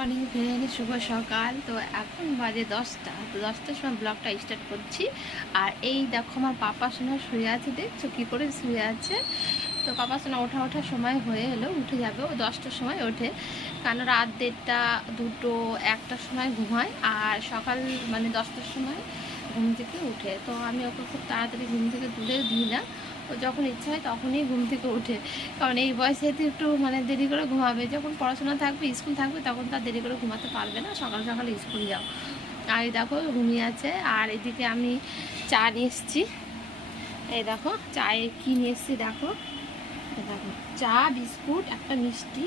Morning friend, শুভ সকাল। তো এখন বাজে 10টা। তো 10টার সময় ব্লগটা স্টার্ট করছি। আর এই দেখো আমার পাপা সোনা শুয়ে আছে, দেখছো কী করে শুয়ে আছে। তো পাপা সোনা ওঠার সময় হয়ে এলো, উঠে যাবে। ও 10টার সময় ওঠে, কারণ রাত 1:30, 2টো, 1টার সময় ঘুমায়। আর সকাল মানে 10টার সময় ঘুম থেকে উঠে। তো আমি ওকে খুব তাড়াতাড়ি ঘুম থেকে তুলে দিই না। ও যখন ইচ্ছা হয় তখনই ঘুম থেকে উঠে, কারণ এই বয়সে তো একটু মানে দেরি করে ঘুমাবে। যখন পড়াশোনা থাকবে, স্কুল থাকবে, তখন তার দেরি করে ঘুমাতে পারবে না। সকাল সকাল স্কুল যাও। আর এই দেখো ঘুমিয়ে আছে। আর এদিকে আমি চা নিয়ে এসেছি। এই দেখো চায়ে কী নিয়ে এসেছি দেখো। দেখো চা, বিস্কুট, একটা মিষ্টি।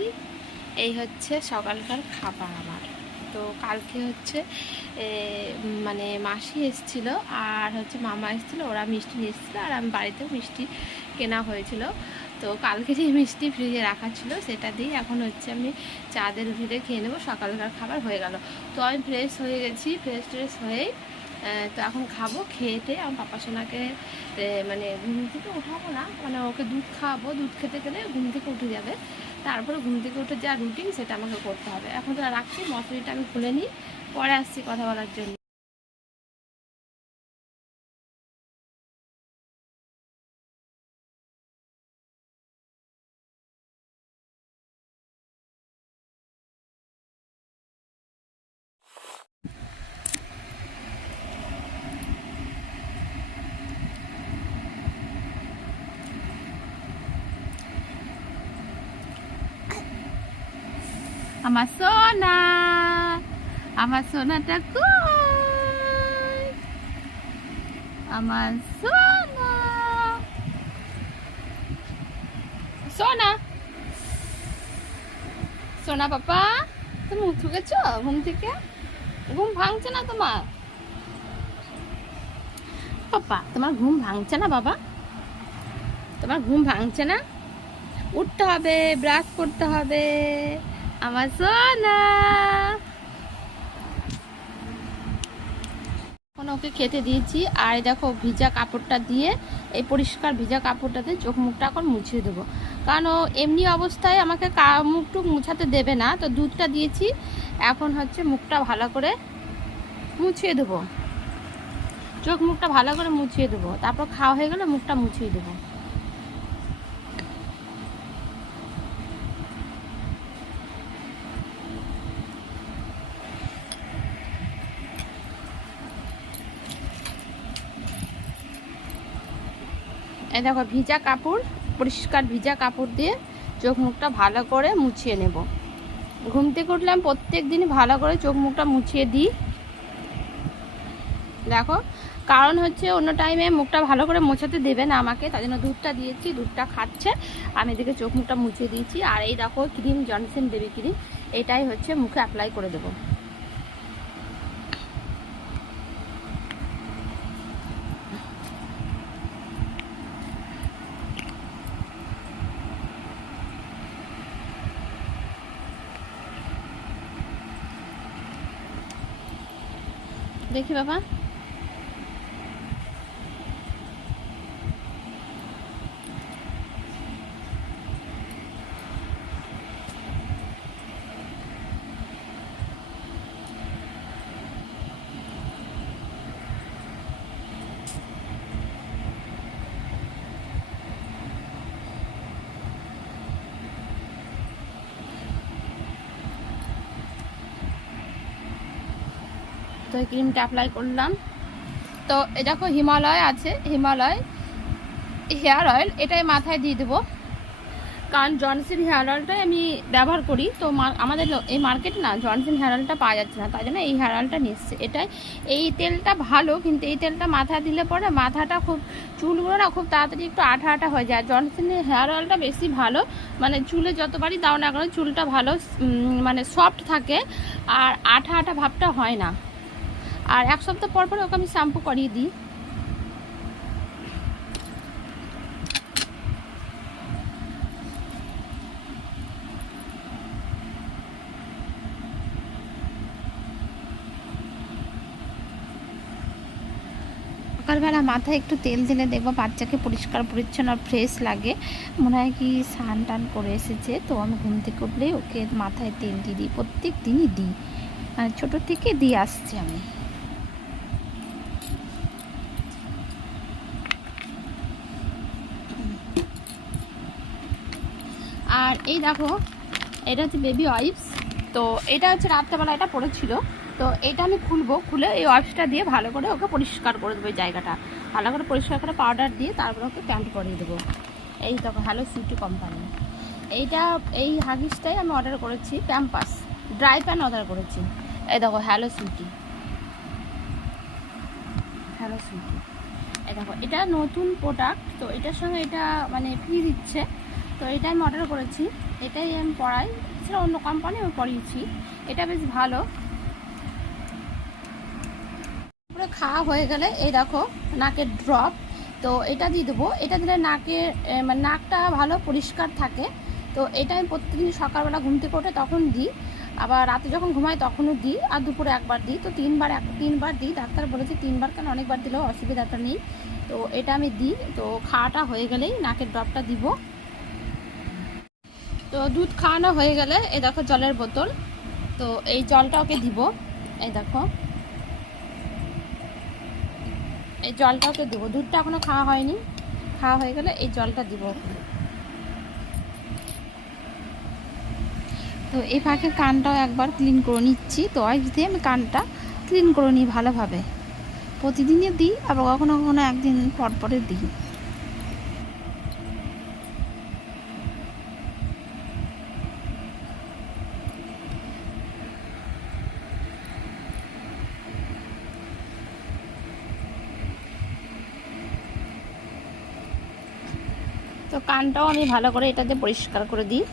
এই হচ্ছে সকালকার খাবার আমার। তো কালকে হচ্ছে মানে মাসি এসেছিল আর হচ্ছে মামা এসেছিল, ওরা মিষ্টি নিয়ে এসেছিলো। আর আমি বাড়িতেও মিষ্টি কেনা হয়েছিল। তো কালকে যে মিষ্টি ফ্রিজে রাখা ছিল সেটা দিয়ে এখন হচ্ছে আমি চাঁদের ভিড়ে খেয়ে নেবো। সকালকার খাবার হয়ে গেল। তো আমি ফ্রেশ হয়ে গেছি, ফ্রেশ হয়েই তো এখন খাবো। খেয়েতে আমার পাপা সোনাকে মানে ঘুম থেকে উঠাবো না, মানে ওকে দুধ খাওয়াবো। দুধ খেতে গেলে ঘুম থেকে উঠে যাবে। তারপরে ঘুম থেকে উঠে যা রুটিন সেটা আমাকে করতে হবে। এখন তো রাখছি, মশারিটা আমি খুলে নিই, পরে আসছি কথা বলার জন্য। আমার সোনা, আমার সোনাটা কই? আমার সোনা, সোনা, সোনা পাপা, তুমি উঠে গেছো ঘুম থেকে? ঘুম ভাঙছে না তোমার? পাপা তোমার ঘুম ভাঙছে না? বাবা তোমার ঘুম ভাঙছে না? উঠতে হবে, ব্রাশ করতে হবে। আমার সোনা, এখন ওকে খেতে দিয়েছি। আর দেখো ভিজা কাপড়টা দিয়ে, এই পরিষ্কার ভিজা কাপড়টাতে চোখ মুখটা এখন মুছিয়ে দেবো, কারণ ও এমনি অবস্থায় আমাকে মুখ টুক মুছাতে দেবে না। তো দুধটা দিয়েছি, এখন হচ্ছে মুখটা ভালো করে মুছিয়ে দেবো। চোখ মুখটা ভালো করে মুছিয়ে দেবো, তারপর খাওয়া হয়ে গেলে মুখটা মুছিয়ে দেবো। এই দেখো ভিজা কাপড়, পরিষ্কার ভিজা কাপড় দিয়ে চোখ মুখটা ভালো করে মুছিয়ে নেব। ঘুম থেকে উঠলাম প্রত্যেক দিনই ভালো করে চোখ মুখটা মুছিয়ে দিই। দেখো, কারণ হচ্ছে অন্য টাইমে মুখটা ভালো করে মোছাতে দেবে না আমাকে, তাই জন্য দুধটা দিয়েছি, দুধটা খাচ্ছে, আমি এদিকে চোখ মুখটা মুছিয়ে দিয়েছি। আর এই দেখো ক্রিম, জনসন বেবি ক্রিম, এটাই হচ্ছে মুখে অ্যাপ্লাই করে দেবো। দেখি বাবা, তো এই ক্রিমটা অ্যাপ্লাই করলাম। তো এই দেখো হিমালয় আছে, হিমালয় হেয়ার অয়েল, এটাই মাথায় দিয়ে দেবো, কারণ জনসন হেয়ার অয়েলটাই আমি ব্যবহার করি। তো আমাদের এই মার্কেটে না জনসন হেয়ার অয়েলটা পাওয়া যাচ্ছে না, তাই জন্য এই হেয়ার অয়েলটা নিয়ে এসছে। এটাই, এই তেলটা ভালো, কিন্তু এই তেলটা মাথায় দিলে পরে মাথাটা খুব, চুলগুলো না খুব তাড়াতাড়ি একটু আঠা আঠা হয়ে যায়। জনসনের হেয়ার অয়েলটা বেশি ভালো, মানে চুলে যতবারই দাও না কেন চুলটা ভালো মানে সফট থাকে, আর আঠা আঠা ভাবটা হয় না। আর 1 সপ্তাহ পর পর ওকে আমি শ্যাম্পু করিয়ে দিই। সকালবেলা মাথায় একটু তেল দিলে দেখবো বাচ্চাকে পরিষ্কার পরিচ্ছন্ন আর ফ্রেশ লাগে, মনে হয় কি স্নান টান করে এসেছে। তো আমি ঘুম থেকে উঠলেই ওকে মাথায় তেল দিয়ে দিই, প্রত্যেক দিনই দিই, মানে ছোটো থেকে দিয়ে আসছি আমি। আর এই দেখো, এটা হচ্ছে বেবি ওয়াইপস। তো এটা হচ্ছে রাত্রেবেলা এটা পড়েছিল, তো এটা আমি খুলে এই ওয়াইপসটা দিয়ে ভালো করে ওকে পরিষ্কার করে দেবো। এই জায়গাটা ভালো করে পরিষ্কার করে পাউডার দিয়ে তারপরে ওকে প্যান্ট পরিয়ে দেবো। এই দেখো হ্যালো সিটি কোম্পানি, এই হাগিসটাই আমি অর্ডার করেছি, প্যাম্পাস ড্রাই প্যান্ট অর্ডার করেছি। এই দেখো হ্যালো সিটি, এই দেখো এটা নতুন প্রোডাক্ট। তো এটার সঙ্গে এটা মানে ফ্রি দিচ্ছে, তো এটা আমি অর্ডার করেছি, এটাই আমি পরাই। এছাড়া অন্য কোম্পানি আমি পরিয়েছি, এটা বেশ ভালো। তারপরে খাওয়া হয়ে গেলে এই দেখো নাকের ড্রপ, তো এটা দিয়ে দেবো। এটা দিলে নাকের মানে নাকটা ভালো পরিষ্কার থাকে। তো এটা আমি প্রত্যেকদিন সকালবেলা ঘুম থেকে ওঠে তখন দিই, আবার রাতে যখন ঘুমাই তখনও দিই, আর দুপুরে একবার দিই। তো তিনবার দিই। ডাক্তার বলেছে 3বার, কেন অনেকবার দিলেও অসুবিধাটা নেই। তো এটা আমি দিই। তো খাওয়াটা হয়ে গেলেই নাকের ড্রপটা দিব। তো দুধ খাওয়ানো হয়ে গেলে এই দেখো জলের বোতল, তো এই জলটা ওকে দিব। এই দেখো এই জলটা ওকে দেবো, দুধটা এখনো খাওয়া হয়নি, খাওয়া হয়ে গেলে এই জলটা দিব। তো এই ফাঁকে কানটাও একবার ক্লিন করে নিচ্ছি। তো আজ দিয়ে আমি কানটা ক্লিন করে নিই ভালোভাবে, প্রতিদিনই দিই, আবার কখনো কখনো একদিন পর পরে দিই। তো কানটাও আমি ভালো করে এটা দিয়ে পরিষ্কার করে দিই।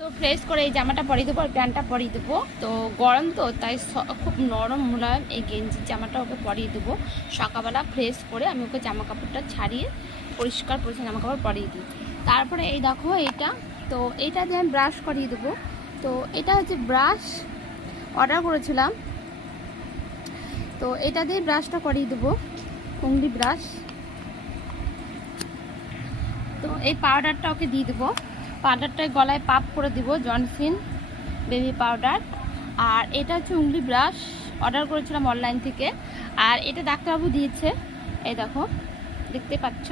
তো ফ্রেশ করে এই জামাটা পরিয়ে দেবো আর প্যান্টটা পরিয়ে দেবো। তো গরম তো তাই খুব নরম মোলায়েম এই গেঞ্জির জামাটা ওকে পরিয়ে দেবো। সকালবেলা ফ্রেশ করে আমি ওকে জামা কাপড়টা ছাড়িয়ে পরিষ্কার পরিচ্ছন্ন জামা কাপড় পরিয়ে দিই। তারপরে এই দেখো এইটা, তো এইটা দিয়ে আমি ব্রাশ করিয়ে দেবো। তো এটা হচ্ছে ব্রাশ অর্ডার করেছিলাম, তো এটা দিয়ে ব্রাশটা করিয়ে দেবো, উংলি ব্রাশ। তো এই পাউডারটা ওকে দিয়ে দেবো, পাউডারটায় গলায় পাপ করে দিব, জনসিন বেবি পাউডার। আর এটা হচ্ছে উংলি ব্রাশ, অর্ডার করেছিলাম অনলাইন থেকে, আর এটা ডাক্তারবাবু দিয়েছে। এই দেখো দেখতে পাচ্ছ,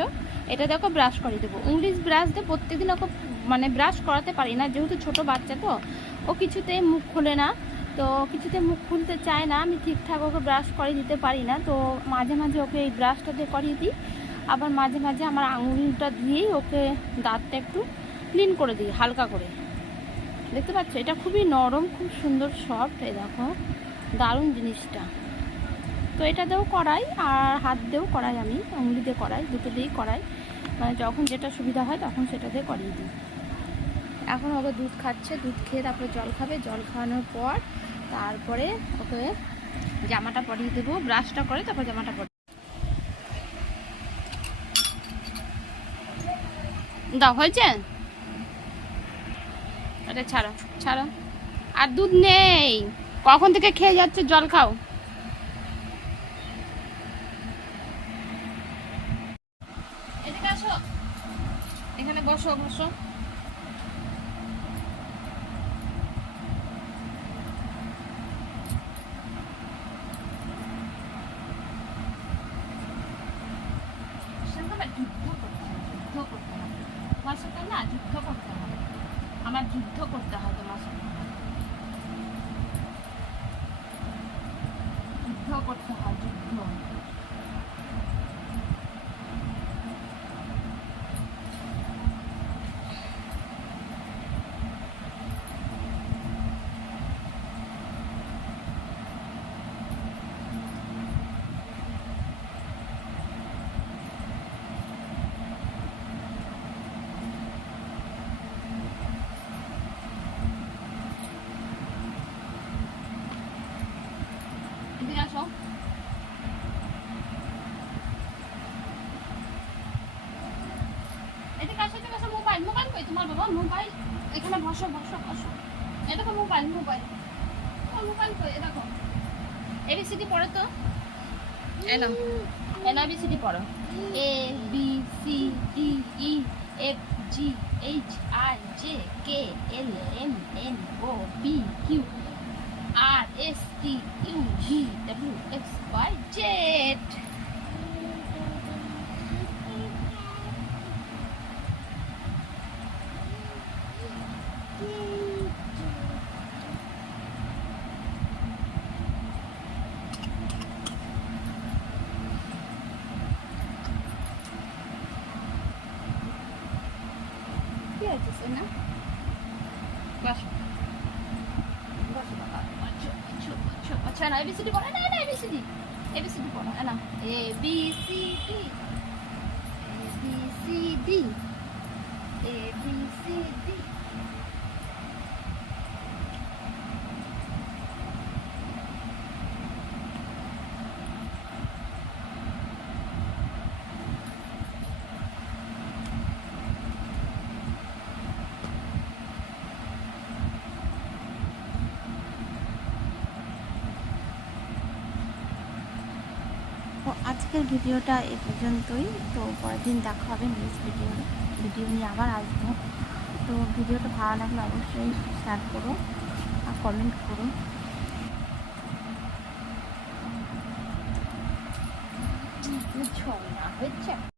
এটা দেখো ব্রাশ করিয়ে দেবো। ইংলিশ ব্রাশ দিয়ে প্রত্যেকদিন ওকে মানে ব্রাশ করাতে পারি না, যেহেতু ছোট বাচ্চা তো ও কিছুতেই মুখ খোলে না, তো কিছুতে মুখ খুলতে চায় না, আমি ঠিকঠাক ওকে ব্রাশ করিয়ে দিতে পারি না। তো মাঝে মাঝে ওকে এই ব্রাশটা দিয়ে করিয়ে দিই, আবার মাঝে মাঝে আমার আঙুলটা দিয়েই ওকে দাঁতটা একটু ক্লিন করে দিই হালকা করে। দেখতে পাচ্ছ এটা খুবই নরম, খুব সুন্দর সফট। এই দেখো দারুণ জিনিসটা। তো এটা দিয়েও করাই আর হাত দিয়েও করাই, আমি আঙুলি দিয়ে করাই, দুটো দিয়েই করাই, মানে যখন যেটা সুবিধা হয় তখন সেটা দিয়ে করিয়ে দিই। এখন ওকে দুধ খাচ্ছে, দুধ খেয়ে তারপরে জল খাবে, জল খাওয়ানোর পর তারপরে ওকে জামাটা পরিয়ে দেবো, ব্রাশটা করে তারপর জামাটা পরিয়ে দাও। হয়েছে? এটা ছাড়ো ছাড়ো, আর দুধ নেই, কখন থেকে খেয়ে যাচ্ছে, জল খাও। এদিকে আসো, এখানে বসো বসো। তোমার সাথে না যুদ্ধ করতে হবে, আমার যুদ্ধ করতে হয় তোমার সাথে, যুদ্ধ করতে হয়, যুদ্ধ। এদিকে আসো, এদিকে আসো, এদিকে আসো। মোবাইল মোবাইল কই তোমার বাবা? মোবাইল এখানে বসো বসো বসো। এটা তো মোবাইল, মোবাইল মোবাইল কই? দেখো এবিসিডি পড়ো তো, এনো এনো এবিসিডি পড়ো। A B C D E F G H I J K L M N O P Q R S T U V W X Y Z. কি আছে সোনা? বস বস বাবা, আচ্ছা আচ্ছা আচ্ছা আচ্ছা না এবিসিডি পড়ো, না না এবিসিডি এবিসিডি পড়ো না, A B C D A B C D A B C D. তো আজকের ভিডিওটা এ পর্যন্তই। তো পরের দিন দেখা হবে নেক্সট ভিডিও নিয়ে আবার আসবো। তো ভিডিওটা ভালো লাগলে অবশ্যই শেয়ার করো আর কমেন্ট করো।